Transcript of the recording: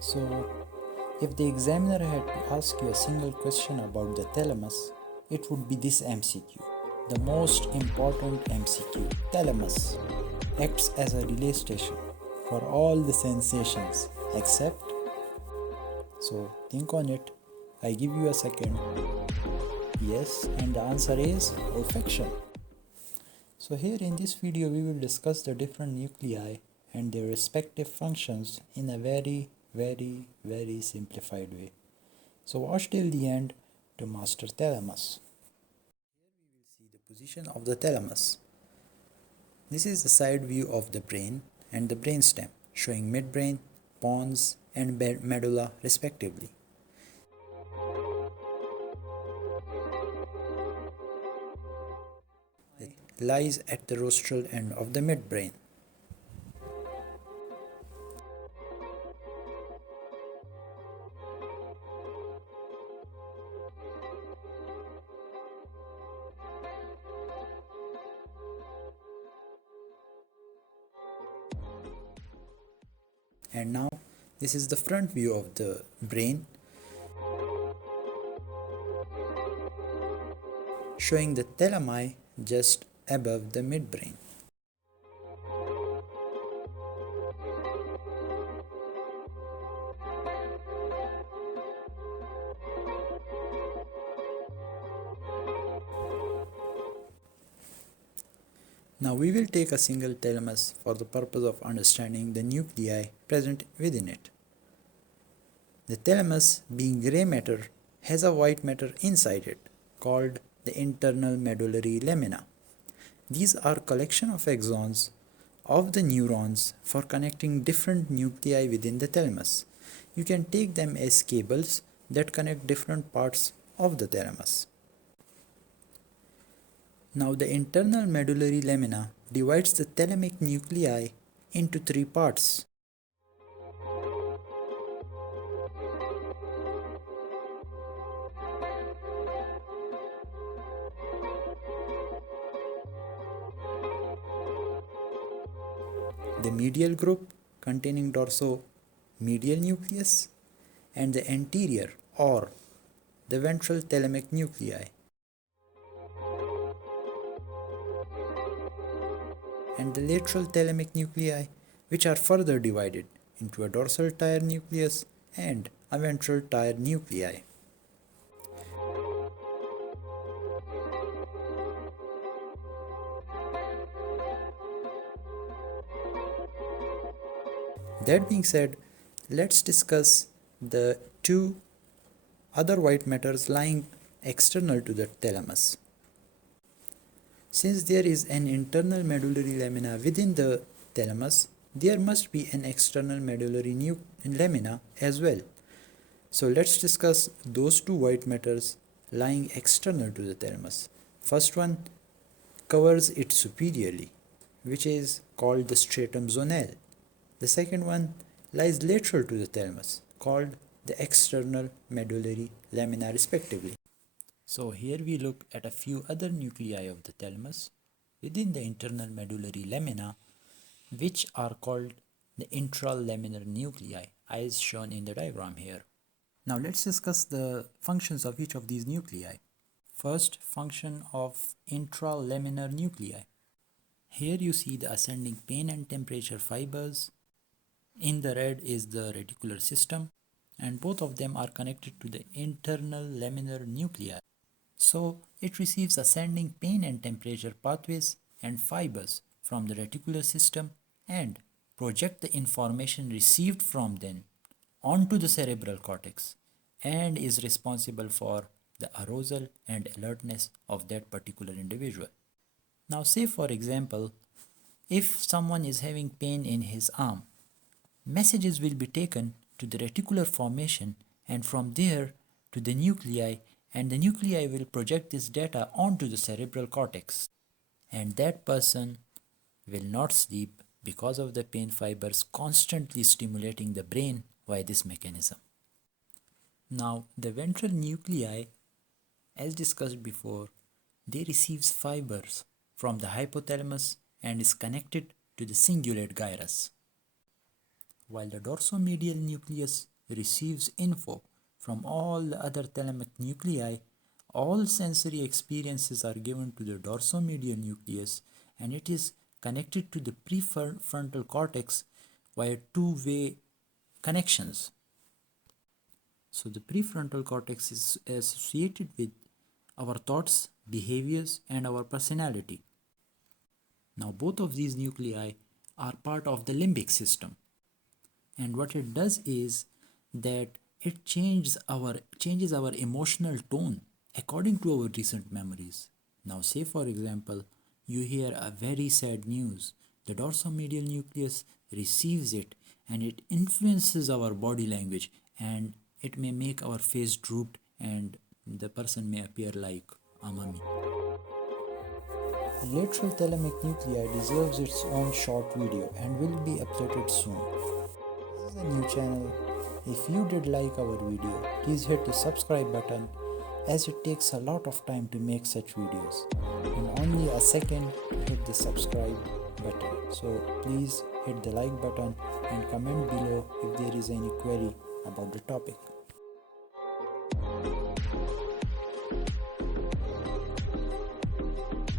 So, if the examiner had to ask you a single question about the thalamus, it would be this MCQ. The most important MCQ. Thalamus acts as a relay station for all the sensations except. So, think on it. I give you a second. Yes, and the answer is olfaction. So here in this video we will discuss the different nuclei and their respective functions in a very simplified way. So watch till the end to master thalamus. Here we will see the position of the thalamus. This is the side view of the brain and the brainstem, showing midbrain, pons and medulla respectively. It lies at the rostral end of the midbrain. And now this is the front view of the brain, showing the thalami just above the midbrain. Now we will take a single thalamus for the purpose of understanding the nuclei present within it. The thalamus, being grey matter, has a white matter inside it called the internal medullary lamina. These are collection of axons of the neurons for connecting different nuclei within the thalamus. You can take them as cables that connect different parts of the thalamus. Now the internal medullary lamina divides the thalamic nuclei into three parts. The medial group containing dorso-medial nucleus and the anterior or the ventral thalamic nuclei. And the lateral thalamic nuclei, which are further divided into a dorsal tire nucleus and a ventral tire nuclei. That being said, let's discuss the two other white matters lying external to the thalamus. Since there is an internal medullary lamina within the thalamus, there must be an external medullary lamina as well. So let's discuss those two white matters lying external to the thalamus. First one covers it superiorly, which is called the stratum zonale. The second one lies lateral to the thalamus, called the external medullary lamina respectively. So here we look at a few other nuclei of the thalamus within the internal medullary lamina, which are called the intralaminar nuclei, as shown in the diagram here. Now let's discuss the functions of each of these nuclei. First, function of intralaminar nuclei. Here you see the ascending pain and temperature fibers. In the red is the reticular system, and both of them are connected to the internal laminar nuclei. So it receives ascending pain and temperature pathways and fibers from the reticular system and project the information received from them onto the cerebral cortex and is responsible for the arousal and alertness of that particular individual. Now say for example, if someone is having pain in his arm, messages will be taken to the reticular formation and from there to the nuclei, and the nuclei will project this data onto the cerebral cortex, and that person will not sleep because of the pain fibers constantly stimulating the brain via this mechanism. Now the ventral nuclei, as discussed before, they receives fibers from the hypothalamus and is connected to the cingulate gyrus. While the dorsomedial nucleus receives info from all the other thalamic nuclei, all sensory experiences are given to the dorsomedial nucleus, and it is connected to the prefrontal cortex via two-way connections. So the prefrontal cortex is associated with our thoughts, behaviors, and our personality. Now both of these nuclei are part of the limbic system, and what it does is that it changes our emotional tone according to our recent memories. Now say for example, you hear a very sad news. The dorsomedial nucleus receives it and it influences our body language, and it may make our face drooped and the person may appear like a mummy. Lateral thalamic nuclei deserves its own short video and will be uploaded soon. This is a new channel. If you did like our video, please hit the subscribe button, as it takes a lot of time to make such videos. In only a second, hit the subscribe button. So please hit the like button and comment below if there is any query about the topic.